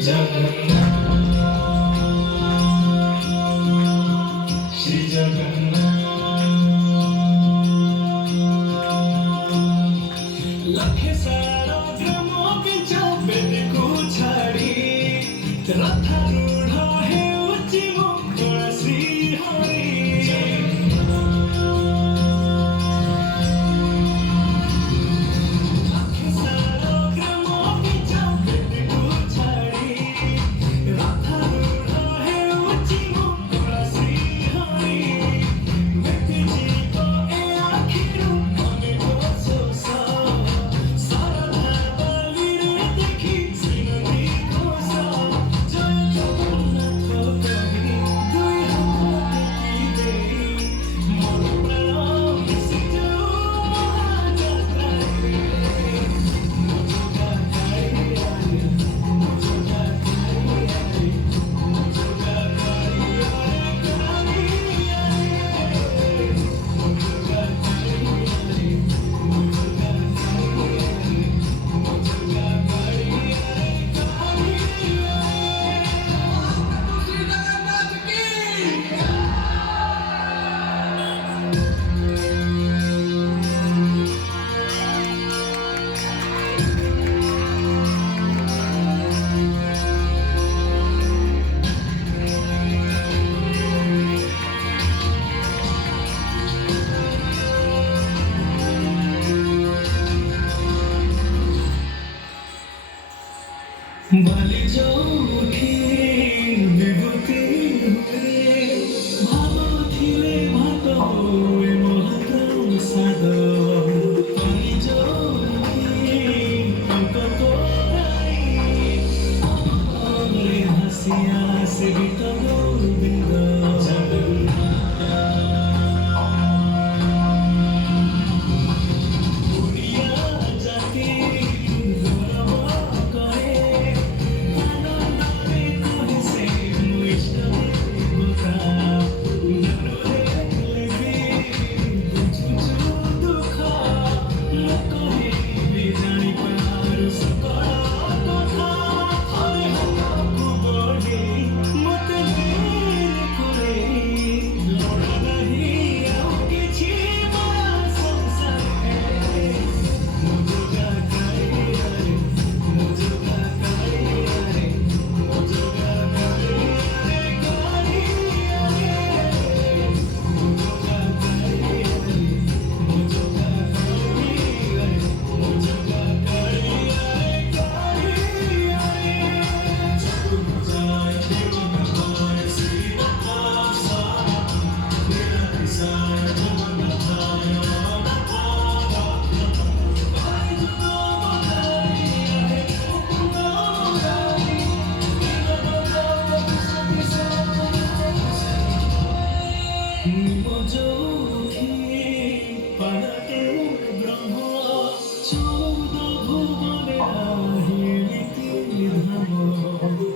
जगन्नाथ श्री जगन्नाथ लखे सारा ग्राम पिंचा बेद को छाड़ी रथारूढ़ हेउछि मंगल श्री हरि लखे सारा ग्राम पिंचा बेद को छाड़ी रथारूढ़ हेउछि मंगल श्री हरि व्यक्ति जीव ए आखिरु अनेक सोस सारधा बलिरे देखि श्रीमती घोष जय जगन्नाथ कहि दुई हाथ टेकी देई मोर प्राण मिशि जाऊ महायात्रारे ମୋ ଯୋଗା କାଳିଆରେ ମୋ ଯୋଗା କାଳିଆରେ ମୋ ଯୋଗା କାଳିଆରେ କାଳିଆରେ ମୋ ଯୋଗା କାଳିଆରେ ମୋ ଯୋଗା କାଳିଆରେ ମୋ ଯୋଗା କାଳିଆରେ बाली जोखी विभूति हुए भाव थिले भात हुए महतम साद पानी जोखी अंक कोराई अमरे हसिया से गीत गोविंद ओडिया जाति गौरव करे आनंदरे कहे से मो इष्ट देवता ज्ञानरे लेबे बुझुछु दुख लोक हेबे जानि पारु सकल कथा थरे हातकु बढेई मते नीर कोरेई लोड़ा नाही आउ किछि बड़ा संसारे ମୋ ଯୋଗା କାଳିଆରେ ମୋ ଯୋଗା କାଳିଆରେ ମୋ ଯୋଗା କାଳିଆରେ କାଳିଆରେ ମୋ ଯୋଗା କାଳିଆରେ ମୋ ଯୋଗା କାଳିଆରେ ମୋ ଯୋଗା କାଳିଆରେ କାଳିଆରେ ଜୟ ଜଗନ୍ନାଥ ଶ୍ରୀନାଥ ନିରାକାଶ ଜଗନ୍ନାଥାୟ निमजोखी पादते ब्रह्म चौद भुवने आहिलिति धाम